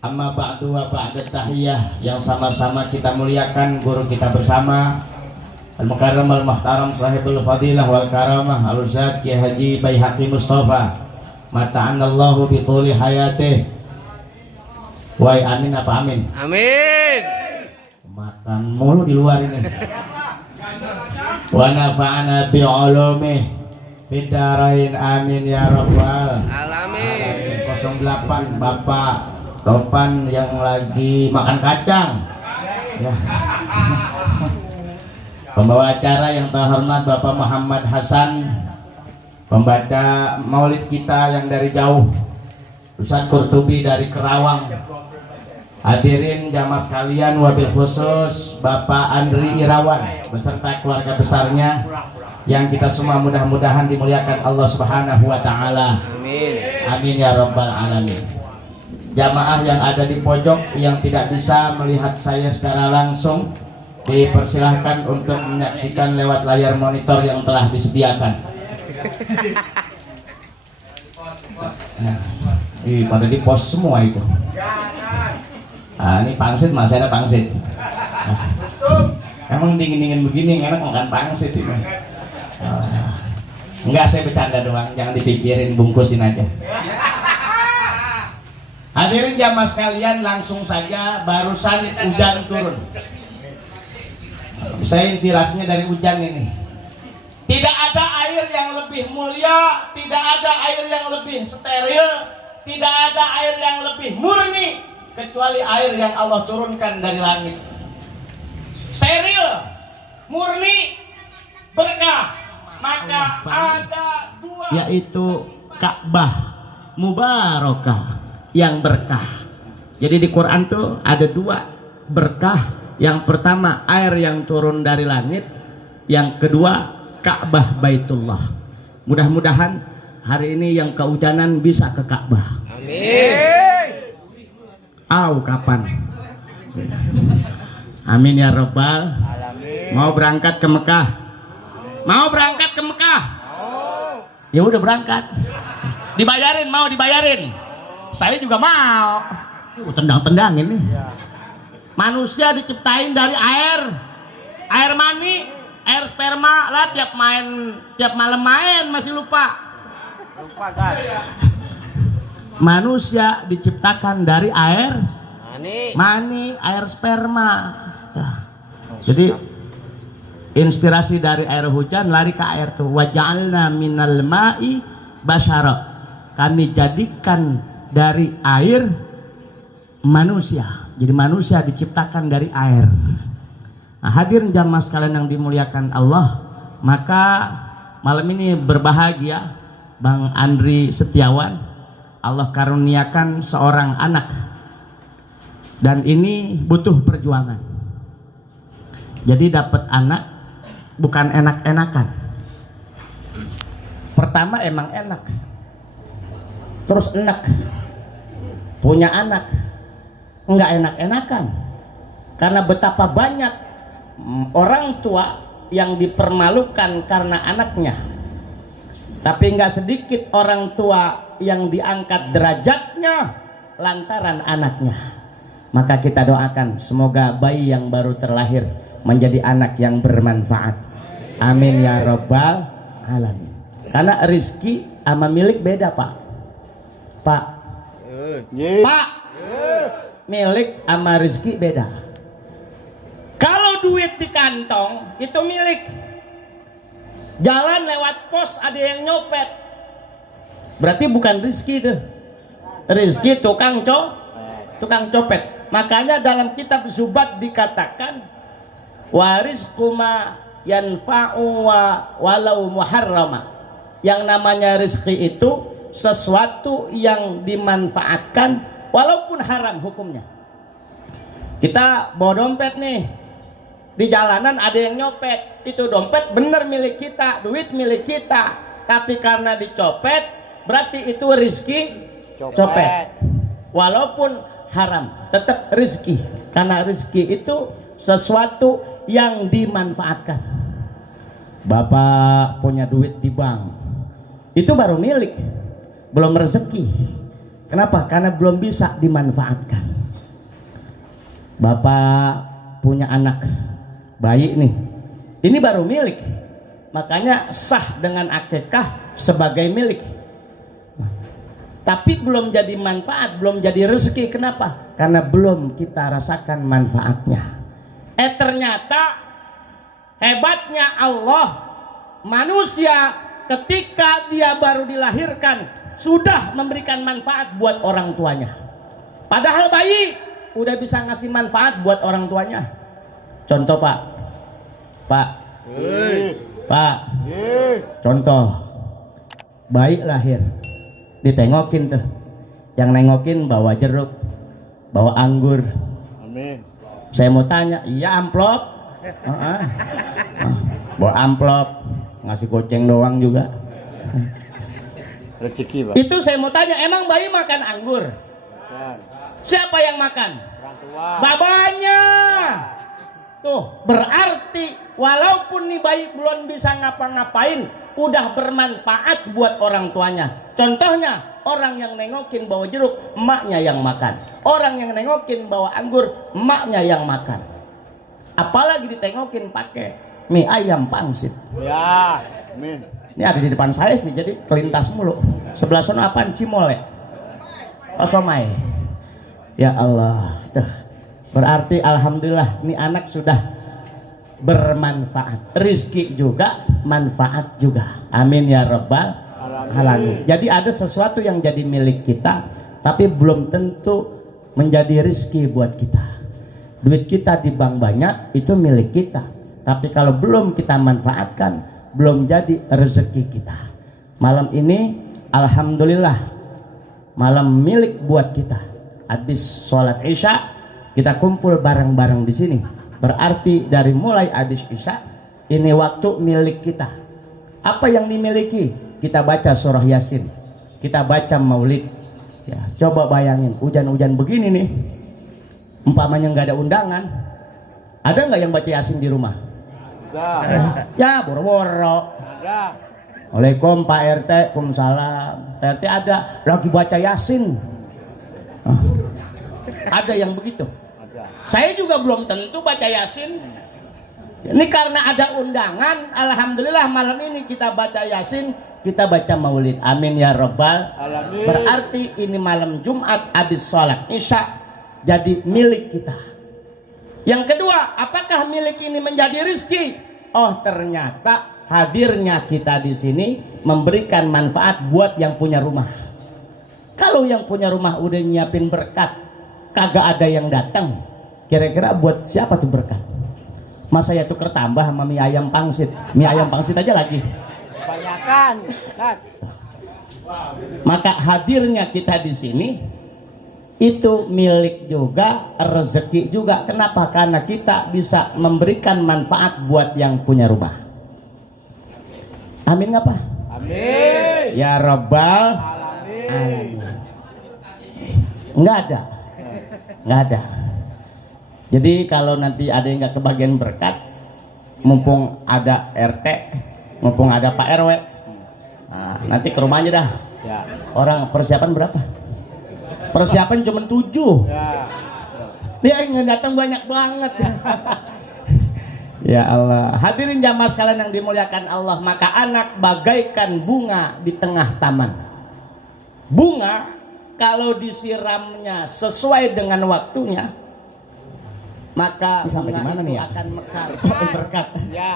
Amma ba'du wa ba'da tahiyah, yang sama-sama kita muliakan guru kita bersama Al-Mukarram Al-Muhtaram Sahibul Fadilah wal Karamah Al-Ustaz Kiai Haji Baihaqi Mustafa mata'anallahu bituli hayatih. Wai amin apa amin? Amin. Makan mulu di luar ini. Wa nafa'ana bi'ulumih bidarain amin ya rabbal Alamin. 08 Bapak Topan yang lagi makan kacang ya. Pembawa acara yang terhormat Bapak Muhammad Hasan, pembaca maulid kita yang dari jauh Ustaz Kurtubi dari Kerawang, hadirin jamaah sekalian, wabil khusus Bapak Andri Irawan beserta keluarga besarnya yang kita semua mudah-mudahan dimuliakan Allah Subhanahu wa taala. Amin. Amin ya rabbal alamin. Jamaah yang ada di pojok yang tidak bisa melihat saya secara langsung dipersilahkan untuk menyaksikan lewat layar monitor yang telah disediakan. Nah, pada di pos semua itu. Ini pangsit, mas ada pangsit. Emang dingin-dingin begini enak makan pangsit itu. Enggak, saya bercanda doang, jangan dipikirin, bungkusin aja. Hadirin jamaah sekalian, langsung saja, barusan hujan turun. Saya inspirasinya dari hujan ini. Tidak ada air yang lebih mulia, tidak ada air yang lebih steril, tidak ada air yang lebih murni kecuali air yang Allah turunkan dari langit. Steril, murni, berkah. Maka ada dua, yaitu Ka'bah mubarakah, yang berkah. Jadi di Quran tuh ada dua berkah. Yang pertama air yang turun dari langit, yang kedua Ka'bah Baitullah. Mudah-mudahan hari ini yang kehujanan bisa ke Ka'bah. Amin. Kapan? Amin ya rabbal alamin. Mau berangkat ke Mekah? Mau berangkat ke Mekah? Ya udah berangkat. Dibayarin, mau dibayarin? Saya juga mau. Tendang-tendangin nih. Manusia diciptain dari air mani, air sperma lah. Tiap malam main masih lupa kan? Manusia diciptakan dari air mani, air sperma. Jadi inspirasi dari air hujan lari ke air tuh. Waja'alna minal ma'i basyara. Kami jadikan dari air manusia. Jadi manusia diciptakan dari air. Nah, hadirin jamaah sekalian yang dimuliakan Allah, maka malam ini berbahagia Bang Andri Setiawan, Allah karuniakan seorang anak, dan ini butuh perjuangan. Jadi dapat anak bukan enak-enakan. Pertama emang enak, terus enak. Punya anak enggak enak-enakan, karena betapa banyak orang tua yang dipermalukan karena anaknya, tapi enggak sedikit orang tua yang diangkat derajatnya lantaran anaknya. Maka kita doakan semoga bayi yang baru terlahir menjadi anak yang bermanfaat. Amin ya rabbal alamin. Karena rezeki sama milik beda, Pak. Pak, milik sama rezeki beda. Kalau duit di kantong itu milik. Jalan lewat pos ada yang nyopet, berarti bukan rezeki itu. Rezeki tukang copet. Makanya dalam kitab Zubat dikatakan waris kuma yanfa'u walau muharrama. Yang namanya rezeki itu sesuatu yang dimanfaatkan walaupun haram hukumnya. Kita bawa dompet nih, di jalanan ada yang nyopet, itu dompet bener milik kita, duit milik kita, tapi karena dicopet berarti itu rezeki copet. Walaupun haram tetap rezeki, karena rezeki itu sesuatu yang dimanfaatkan. Bapak punya duit di bank, itu baru milik, belum rezeki. Kenapa? Karena belum bisa dimanfaatkan. Bapak punya anak bayi nih, ini baru milik, makanya sah dengan akikah sebagai milik. Tapi belum jadi manfaat, belum jadi rezeki. Kenapa? Karena belum kita rasakan manfaatnya. Ternyata hebatnya Allah, manusia ketika dia baru dilahirkan sudah memberikan manfaat buat orang tuanya. Padahal bayi udah bisa ngasih manfaat buat orang tuanya. Contoh Pak, contoh bayi lahir, ditengokin tuh, yang nengokin bawa jeruk, bawa anggur. Amin. Saya mau tanya, iya amplop? Bawa amplop, ngasih goceng doang juga. Rezeki, Pak. Itu saya mau tanya, emang bayi makan anggur? Bukan. Siapa yang makan? Orang tua. Babanya. Tuh, berarti walaupun nih bayi belum bisa ngapa-ngapain, udah bermanfaat buat orang tuanya. Contohnya, orang yang nengokin bawa jeruk, emaknya yang makan. Orang yang nengokin bawa anggur, emaknya yang makan. Apalagi ditengokin pakai mie ayam pangsit. Ya, amin. Ini ada di depan saya sih, jadi kelintas mulu. Sebelah sana apaan? Cimol ya? Oh, somai. Ya Allah. Tuh. Berarti alhamdulillah ini anak sudah bermanfaat. Rizki juga, manfaat juga. Amin ya rabbal alamin. Jadi ada sesuatu yang jadi milik kita, tapi belum tentu menjadi rizki buat kita. Duit kita di bank banyak, itu milik kita. Tapi kalau belum kita manfaatkan, belum jadi rezeki kita. Malam ini alhamdulillah malam milik buat kita. Habis sholat isya kita kumpul bareng-bareng di sini. Berarti dari mulai habis isya ini waktu milik kita. Apa yang dimiliki? Kita baca surah Yasin, kita baca maulid. Ya, coba bayangin hujan-hujan begini nih, umpamanya nggak ada undangan, ada nggak yang baca Yasin di rumah? Ya boro-boro. Ada. Waalaikumsalam Pak RT, Waalaikumsalam. Pak RT ada lagi baca Yasin. Ada yang begitu. Ada. Saya juga belum tentu baca Yasin. Ini karena ada undangan, alhamdulillah malam ini kita baca Yasin, kita baca maulid. Amin ya rabbal alamin. Berarti ini malam Jumat habis sholat isya jadi milik kita. Yang kedua, apakah milik ini menjadi rizki? Oh, ternyata hadirnya kita di sini memberikan manfaat buat yang punya rumah. Kalau yang punya rumah udah nyiapin berkat, kagak ada yang datang, kira-kira buat siapa tuh berkat? Masa ya tuker tambah sama mie ayam pangsit? Mie ayam pangsit aja lagi. Kebanyakan. Kan? Maka hadirnya kita di sini itu milik juga, rezeki juga. Kenapa? Karena kita bisa memberikan manfaat buat yang punya rumah. Amin nggak Pak? Amin. Ya Rabbal Alamin. Nggak ada, nggak ada. Jadi kalau nanti ada yang nggak kebagian berkat, mumpung ada RT, mumpung ada Pak RW, nah, nanti ke rumahnya dah. Ya. Orang persiapan berapa? Persiapan cuma 7. Ya. Dia yang datang banyak banget. Ya Allah. Hadirin jamaah sekalian yang dimuliakan Allah, maka anak bagaikan bunga di tengah taman. Bunga kalau disiramnya sesuai dengan waktunya, maka Sampai bunga di mana itu nih ya? akan mekar. Berkat. Ya.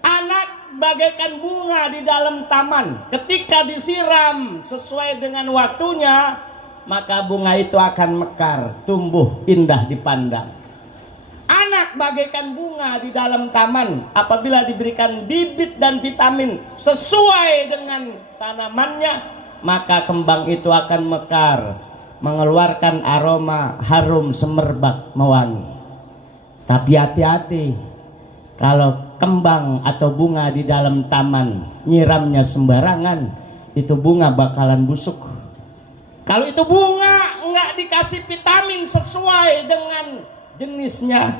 Anak bagaikan bunga di dalam taman. Ketika disiram sesuai dengan waktunya, maka bunga itu akan mekar, tumbuh indah dipandang. Anak bagaikan bunga di dalam taman, apabila diberikan bibit dan vitamin sesuai dengan tanamannya, maka kembang itu akan mekar, mengeluarkan aroma harum semerbak mewangi. Tapi hati-hati, kalau kembang atau bunga di dalam taman nyiramnya sembarangan, itu bunga bakalan busuk. Kalau itu bunga nggak dikasih vitamin sesuai dengan jenisnya,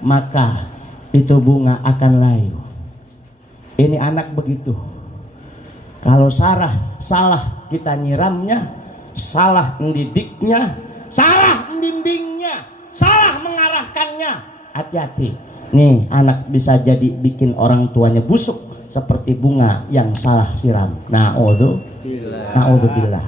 maka itu bunga akan layu. Ini anak begitu. Kalau salah kita nyiramnya, salah mendidiknya, salah membimbingnya, salah mengarahkannya. Hati-hati. Nih, anak bisa jadi bikin orang tuanya busuk seperti bunga yang salah siram. Na'udzubillah.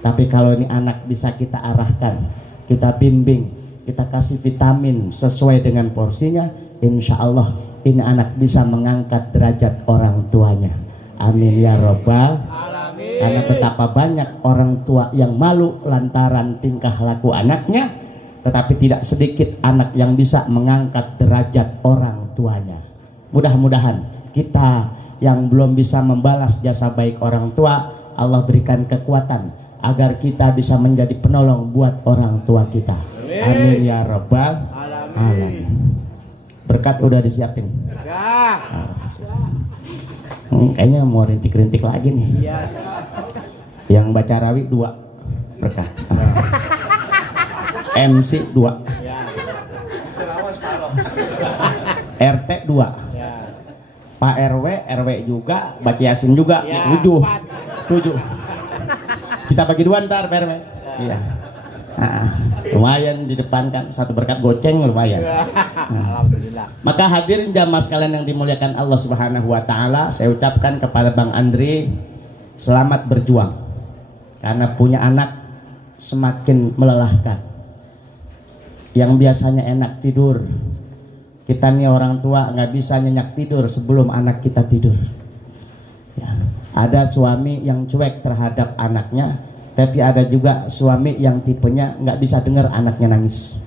Tapi kalau ini anak bisa kita arahkan, kita bimbing, kita kasih vitamin sesuai dengan porsinya, insya Allah ini anak bisa mengangkat derajat orang tuanya. Amin ya robbal alamin. Karena betapa banyak orang tua yang malu lantaran tingkah laku anaknya, tetapi tidak sedikit anak yang bisa mengangkat derajat orang tuanya. Mudah-mudahan kita yang belum bisa membalas jasa baik orang tua, Allah berikan kekuatan agar kita bisa menjadi penolong buat orang tua kita. Amin ya rabbal alamin. Berkat udah disiapin. Kayaknya mau rintik-rintik lagi nih. Yang baca rawi 2 berkat. MC 2. RT 2. Pak RW juga, baca Yasin juga, 7. Kita bagi 2 ntar Pak RW. Iya. Lumayan di depan kan, satu berkat goceng lumayan. Alhamdulillah. Maka hadirin jamaah sekalian yang dimuliakan Allah Subhanahu wa taala, saya ucapkan kepada Bang Andri selamat berjuang. Karena punya anak semakin melelahkan. Yang biasanya enak tidur, kita nih orang tua nggak bisa nyenyak tidur sebelum anak kita tidur. Ya. Ada suami yang cuek terhadap anaknya, tapi ada juga suami yang tipenya nggak bisa dengar anaknya nangis.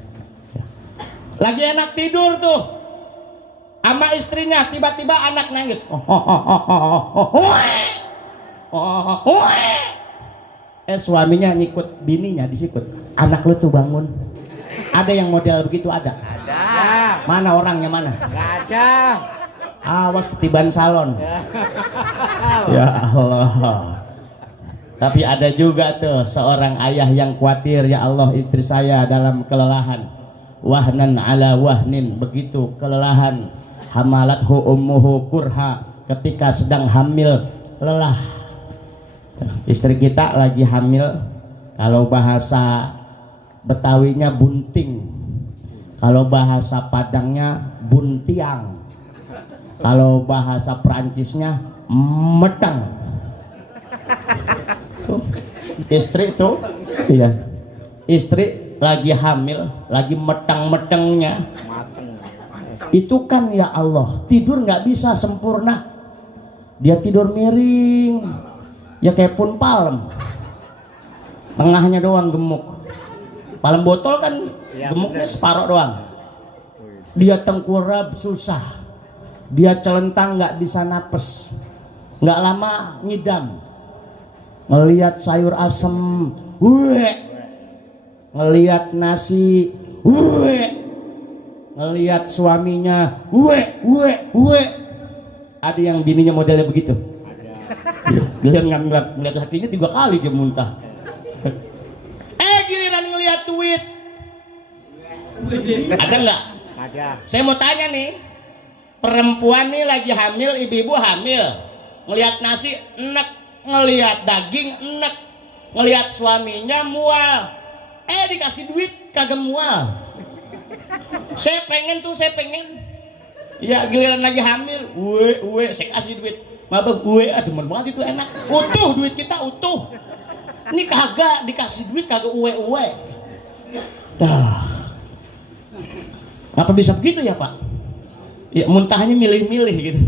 Ya. Lagi enak tidur tuh, sama istrinya, tiba-tiba anak nangis. Suaminya nyikut bininya disikut. Anak lu tuh bangun. Ada yang model begitu ada? Ada. Mana orangnya mana? Gak ada. Awas ketiban salon. Ya Allah. Tapi ada juga tuh seorang ayah yang khawatir, ya Allah istri saya dalam kelelahan. Wahnan ala wahnin, begitu kelelahan. Hamalathu ummuhu kurha, ketika sedang hamil lelah. Istri kita lagi hamil, kalau bahasa Betawinya bunting, kalau bahasa Padangnya buntiang, kalau bahasa Perancisnya medang. Tuh, istri tuh, iya, istri lagi hamil, lagi medang-medangnya. Itu kan ya Allah, tidur nggak bisa sempurna, dia tidur miring, ya kayak pun palem, tengahnya doang gemuk. Palem botol kan gemuknya separuh doang. Dia tengkurap susah, dia celentang nggak bisa napes, nggak lama ngidam. Ngelihat sayur asem, ngelihat nasi, ngelihat suaminya, ada yang bininya modelnya begitu. Dia ngeliat hatinya 3 kali dia muntah. Giliran ngelihat duit, ada nggak? Ada. Saya mau tanya nih, perempuan nih lagi hamil, ibu-ibu hamil, ngelihat nasi enek, ngelihat daging enek, ngelihat suaminya mual, dikasih duit kagak mual. Saya pengen, ya giliran lagi hamil, saya kasih duit, mabuk demen banget itu enak, utuh duit kita utuh. Ini kagak dikasih duit, kagak uwe. Ngapa bisa begitu ya Pak? Ya muntahnya milih-milih gitu.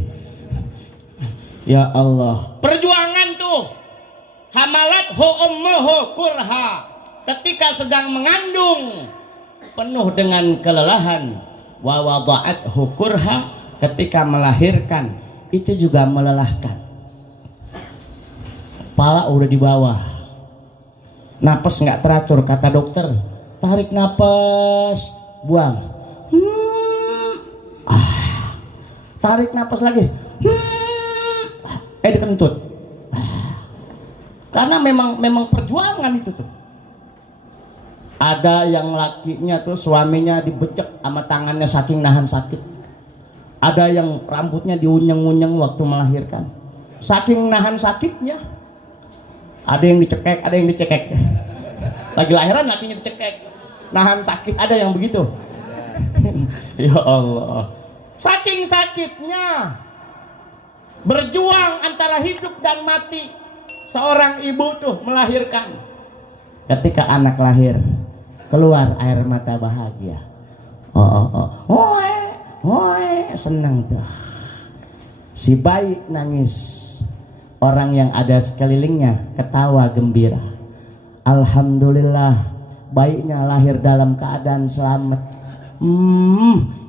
Ya Allah. Perjuangan tuh. Hamalat ummuhu kurha. Ketika sedang mengandung penuh dengan kelelahan. Wa wada'athu kurha. Ketika melahirkan itu juga melelahkan. Kepala udah di bawah. Napas nggak teratur, kata dokter, tarik napas, buang, tarik napas lagi, dikentut, karena memang perjuangan itu tuh. Ada yang lakinya tuh suaminya dibecek sama tangannya saking nahan sakit, ada yang rambutnya diunyeng-unyeng waktu melahirkan, saking nahan sakitnya. Ada yang dicekek, ada yang dicekek. Lagi lahiran lakinya dicekek. Nahan sakit, ada yang begitu. Ya Allah. Saking sakitnya berjuang antara hidup dan mati seorang ibu tuh melahirkan. Ketika anak lahir, keluar air mata bahagia. Senang tuh. Si bayi nangis. Orang yang ada sekelilingnya ketawa gembira. Alhamdulillah, bayinya lahir dalam keadaan selamat.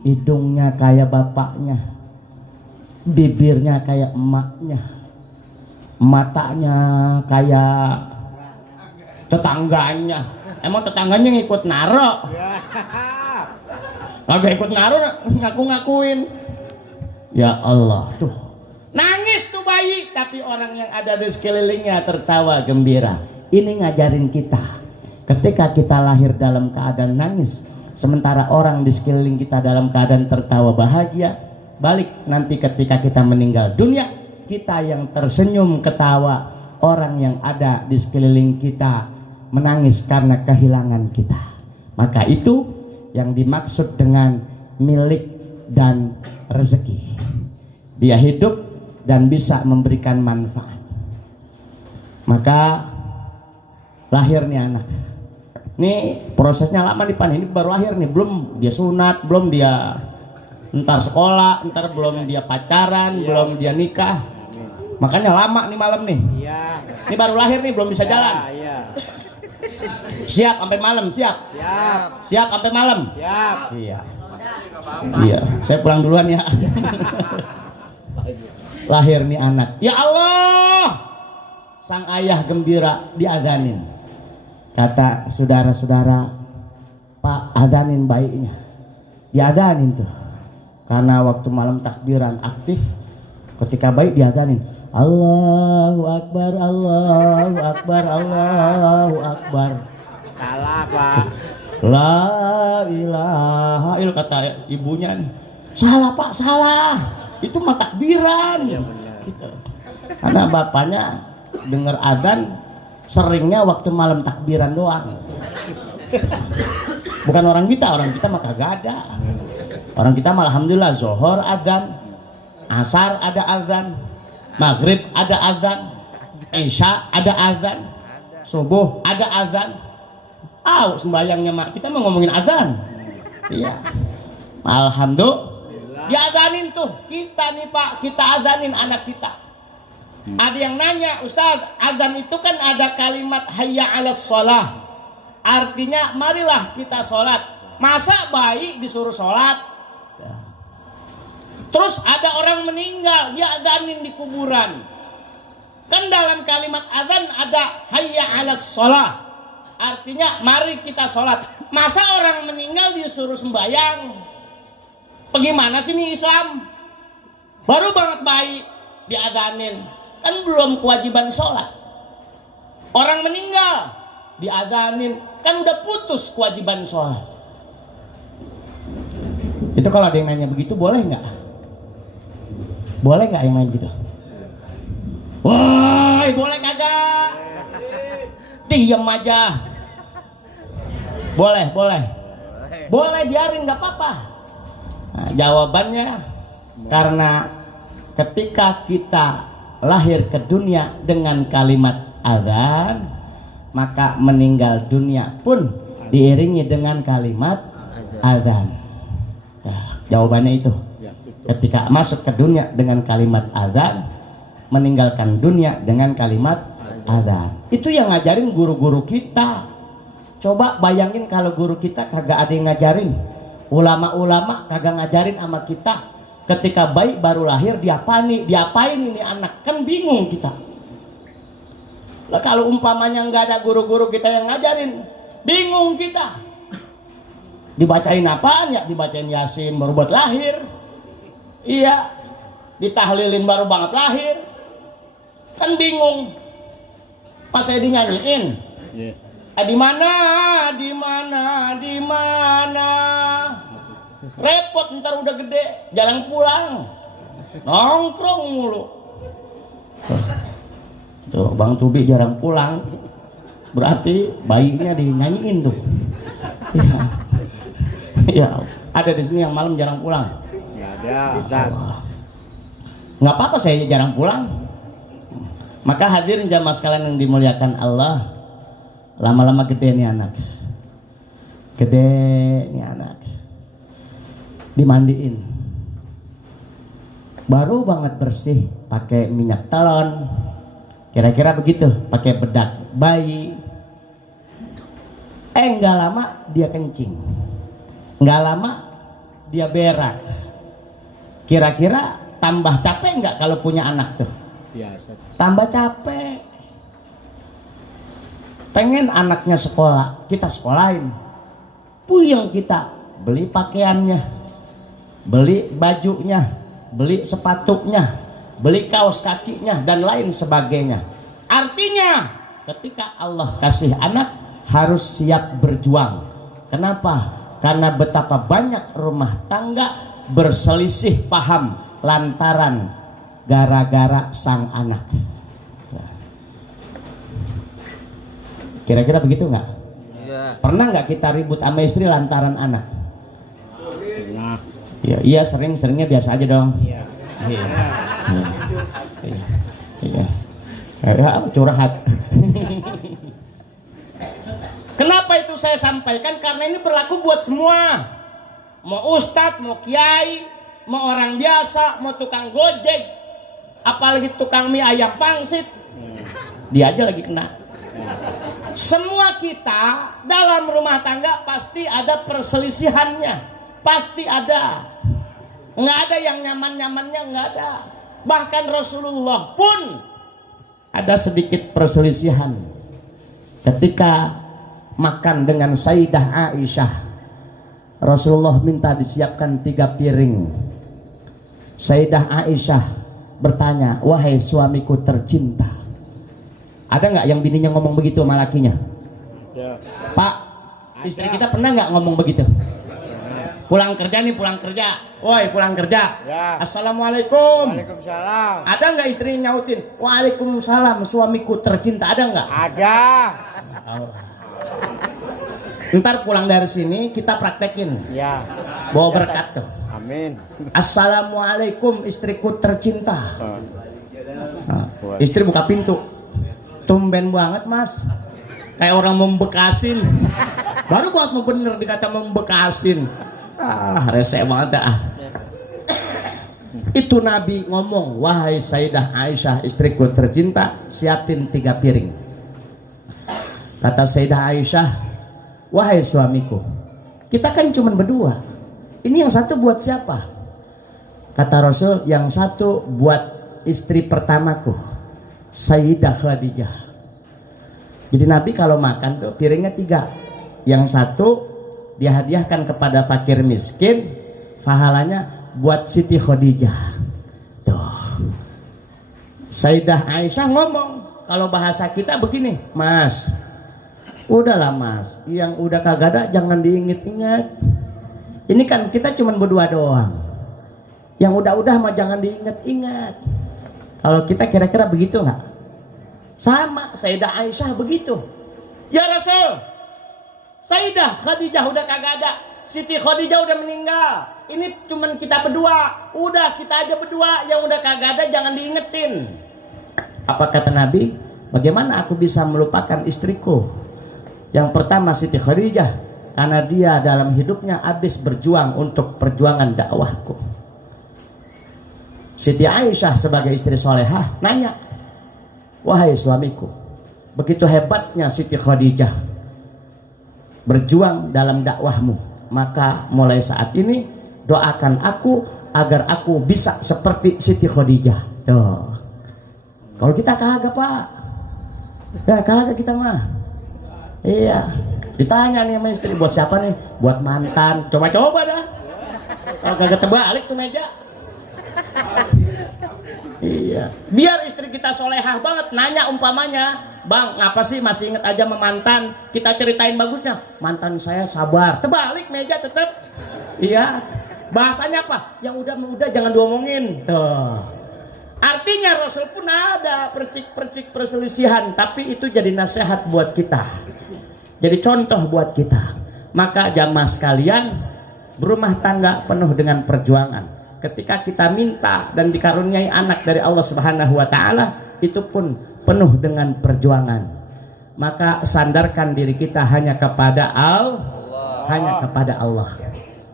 Hidungnya kayak bapaknya, bibirnya kayak emaknya, matanya kayak tetangganya. Emang tetangganya ngikut naro? Kagak ikut naro, ngaku-ngakuin. Ya Allah, tuh nangis tuh bayi, tapi orang yang ada di sekelilingnya tertawa gembira. Ini ngajarin kita, ketika kita lahir dalam keadaan nangis, sementara orang di sekeliling kita dalam keadaan tertawa bahagia, balik nanti ketika kita meninggal dunia, kita yang tersenyum ketawa, orang yang ada di sekeliling kita menangis karena kehilangan kita. Maka itu yang dimaksud dengan milik dan rezeki. Dia hidup dan bisa memberikan manfaat. Maka lahir nih anak. Ini prosesnya lama nih Pan. Ini baru lahir nih, belum dia sunat, belum dia ntar sekolah, ntar belum dia pacaran, belum dia nikah. Makanya lama nih malam nih. Ini baru lahir nih, belum bisa jalan. Siap sampai malam, siap. Siap sampai malam. Iya. Iya, saya pulang duluan ya. Lahir nih anak, ya Allah, sang ayah gembira diadanin. Kata saudara-saudara, Pak, adanin bayinya. Diadanin tuh, karena waktu malam takbiran aktif. Ketika bayi diadanin, Allahu Akbar, Allahu Akbar, Allahu Akbar. Salah Pak. La ilaha il, kata ibunya nih. Salah Pak, salah. Itu mah takbiran. Iya benar. Gitu. Karena bapaknya dengar adzan seringnya waktu malam takbiran doang. Bukan orang kita mah kagak ada. Orang kita mah alhamdulillah zuhur adzan, asar ada adzan, maghrib ada adzan, isya ada adzan, subuh ada adzan. Sembayangnya mak kita mau ngomongin adzan. Iya. Alhamdulillah. Diadanin tuh kita nih Pak, kita azanin anak kita. Ada yang nanya, Ustaz, azan itu kan ada kalimat hayya 'alas shalah. Artinya marilah kita sholat. Masa bayi disuruh sholat? Terus ada orang meninggal, dia azanin di kuburan. Kan dalam kalimat azan ada hayya 'alas shalah. Artinya mari kita sholat. Masa orang meninggal disuruh sembayang? Bagaimana sih ini Islam? Baru banget bayi diadanin, kan belum kewajiban sholat. Orang meninggal diadanin, kan udah putus kewajiban sholat. Itu kalau ada yang nanya begitu boleh nggak? Boleh nggak yang nanya begitu? Wah, boleh kagak? Diam aja. Boleh biarin nggak apa-apa. Nah, jawabannya karena ketika kita lahir ke dunia dengan kalimat azan, maka meninggal dunia pun diiringi dengan kalimat azan. Nah, jawabannya itu. Ketika masuk ke dunia dengan kalimat azan, meninggalkan dunia dengan kalimat azan. Itu yang ngajarin guru-guru kita. Coba bayangin kalau guru kita kagak ada yang ngajarin. Ulama-ulama kagak ngajarin sama kita. Ketika bayi baru lahir diapain ini anak, kan bingung kita. Lah kalau umpamanya nggak ada guru-guru kita yang ngajarin, bingung kita. Dibacain apaan ya? Dibacain Yasin baru buat lahir. Iya. Ditahlilin baru banget lahir. Kan bingung. Pas saya dinyanyiin. Di mana? Repot ntar udah gede, jarang pulang, nongkrong mulu. Tuh, Bang Tubi jarang pulang. Berarti bayinya dinyanyiin tuh. Ya. Ya, ada di sini yang malam jarang pulang. Ya ada, Ustaz. Nggak apa-apa saya jarang pulang. Maka hadirin jamaah sekalian yang dimuliakan Allah, lama-lama gede nih anak. Gede nih anak. Dimandiin. Baru banget bersih, pakai minyak telon. Kira-kira begitu, pakai bedak bayi. Nggak lama dia kencing. Nggak lama dia berak. Kira-kira tambah capek nggak kalau punya anak tuh? Biasa. Tambah capek. Pengen anaknya sekolah, kita sekolahin. Puyeng kita, beli pakaiannya, beli bajunya, beli sepatunya, beli kaos kakinya, dan lain sebagainya. Artinya ketika Allah kasih anak harus siap berjuang. Kenapa? Karena betapa banyak rumah tangga berselisih paham lantaran gara-gara sang anak. Kira-kira begitu nggak? Iya. Pernah nggak kita ribut sama istri lantaran anak? Nah, Iya, seringnya biasa aja dong. iya. Iya. Iya. Ya, curhat. Kenapa itu saya sampaikan? Karena ini berlaku buat semua. Mau ustadz, mau kiai, mau orang biasa, mau tukang gojek, apalagi tukang mie ayam pangsit, dia aja lagi kena. Semua kita dalam rumah tangga pasti ada perselisihannya, pasti ada. Nggak ada yang nyaman-nyamannya, nggak ada. Bahkan Rasulullah pun ada sedikit perselisihan ketika makan dengan Sayyidah Aisyah. Rasulullah minta disiapkan 3 piring. Sayyidah Aisyah bertanya, wahai suamiku tercinta, ada nggak yang bininya ngomong begitu sama lakinya? Ya. Pak, istri kita pernah nggak ngomong begitu? Pulang kerja nih, pulang kerja. Woi, pulang kerja. Ya. Assalamualaikum. Waalaikumsalam. Ada nggak istrinya nyautin? Waalaikumsalam, suamiku tercinta. Ada nggak? Ada. Ntar pulang dari sini kita praktekin. Ya. Bawa berkat tuh. Amin. Assalamualaikum istriku tercinta. Oh. Nah, istri buka pintu. Tumben banget mas. Kayak orang membekasin. Baru buat mau bener dikata membekasin. Rese banget dah. Itu Nabi ngomong, wahai Sayyidah Aisyah istriku tercinta, siapin 3 piring. Kata Sayyidah Aisyah, wahai suamiku, kita kan cuma berdua. Ini yang satu buat siapa? Kata Rasul, yang satu buat istri pertamaku, Sayyidah Khadijah. Jadi Nabi kalau makan tuh piringnya 3. Yang satu dia hadiahkan kepada fakir miskin, pahalanya buat Siti Khadijah. Tuh. Sayyidah Aisyah ngomong, kalau bahasa kita begini, Mas, udahlah Mas, yang udah kagak ada jangan diinget-inget. Ini kan kita cuma berdua doang. Yang udah-udah mah jangan diinget-inget. Kalau kita kira-kira begitu nggak? Sama, Sayyidah Aisyah begitu. Ya Rasul, Sayyidah Khadijah udah kagak ada, Siti Khadijah udah meninggal. Ini cuman kita berdua. Udah kita aja berdua, yang udah kagak ada jangan diingetin. Apa kata Nabi? Bagaimana aku bisa melupakan istriku? Yang pertama Siti Khadijah, karena dia dalam hidupnya habis berjuang untuk perjuangan dakwahku. Siti Aisyah sebagai istri solehah nanya, wahai suamiku, begitu hebatnya Siti Khadijah berjuang dalam dakwahmu, maka mulai saat ini doakan aku agar aku bisa seperti Siti Khadijah. Tuh. Kalau kita kagak Pak, ya kagak kita mah. Iya. Ditanya nih sama istri, buat siapa nih? Buat mantan. Coba-coba dah. Kalau kagak terbalik tuh meja. Iya. Biar istri kita solehah banget, nanya umpamanya, Bang, ngapa sih masih inget aja sama mantan? Kita ceritain bagusnya. Mantan saya sabar. Terbalik meja tetep. Iya. Bahasanya apa? Yang udah jangan diomongin. Tuh. Artinya Rasul pun ada percik-percik perselisihan, tapi itu jadi nasihat buat kita, jadi contoh buat kita. Maka jamaah sekalian, berumah tangga penuh dengan perjuangan. Ketika kita minta dan dikaruniai anak dari Allah Subhanahu wa Ta'ala, itu pun penuh dengan perjuangan. Maka sandarkan diri kita hanya kepada hanya kepada Allah.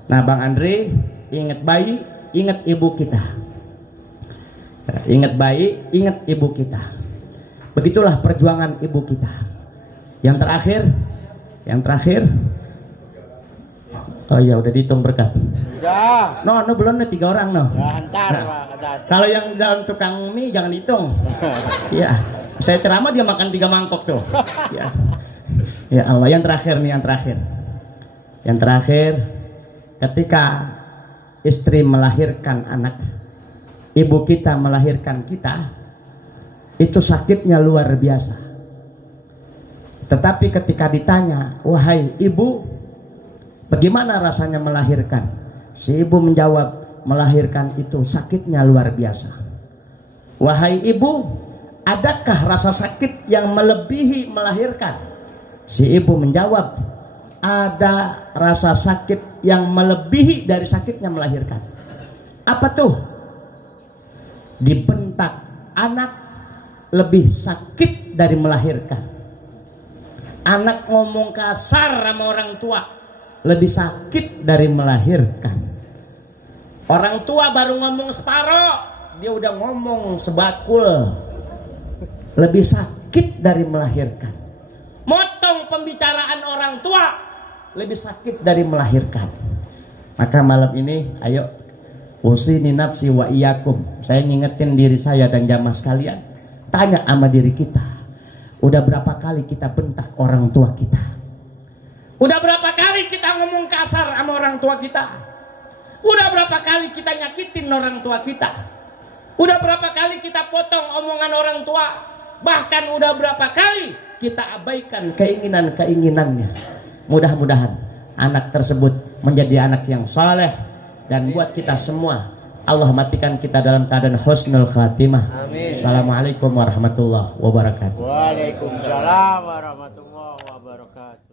Nah, Bang Andre, ingat bayi, ingat ibu kita. Ingat bayi, ingat ibu kita. Begitulah perjuangan ibu kita. Yang terakhir, oh iya, udah dihitung berkat. Udah. No belum nih 3 orang no. Ya, antar, Nah, Pak. Antar. kalau yang dalam tukang mie jangan hitung. Iya, saya ceramah dia makan 3 mangkok tuh. Ya, ya Allah. Yang terakhir, ketika istri melahirkan anak, ibu kita melahirkan kita, itu sakitnya luar biasa. Tetapi ketika ditanya, wahai ibu, bagaimana rasanya melahirkan? Si ibu menjawab, melahirkan itu sakitnya luar biasa. Wahai ibu, adakah rasa sakit yang melebihi melahirkan? Si ibu menjawab, ada rasa sakit yang melebihi dari sakitnya melahirkan. Apa tuh? Dibentak anak lebih sakit dari melahirkan. Anak ngomong kasar sama orang tua lebih sakit dari melahirkan. Orang tua baru ngomong separoh, dia udah ngomong sebakul, lebih sakit dari melahirkan. Motong pembicaraan orang tua lebih sakit dari melahirkan. Maka malam ini, ayo usini nafsi wa iyakum, saya ngingetin diri saya dan jamaah sekalian, tanya sama diri kita, udah berapa kali kita bentak orang tua kita? Udah berapa kali kita ngomong kasar sama orang tua kita? Udah berapa kali kita nyakitin orang tua kita? Udah berapa kali kita potong omongan orang tua? Bahkan udah berapa kali kita abaikan keinginan-keinginannya? Mudah-mudahan anak tersebut menjadi anak yang saleh, dan buat kita semua Allah matikan kita dalam keadaan husnul khatimah. Amin. Assalamualaikum warahmatullahi wabarakatuh. Waalaikumsalam warahmatullahi wabarakatuh.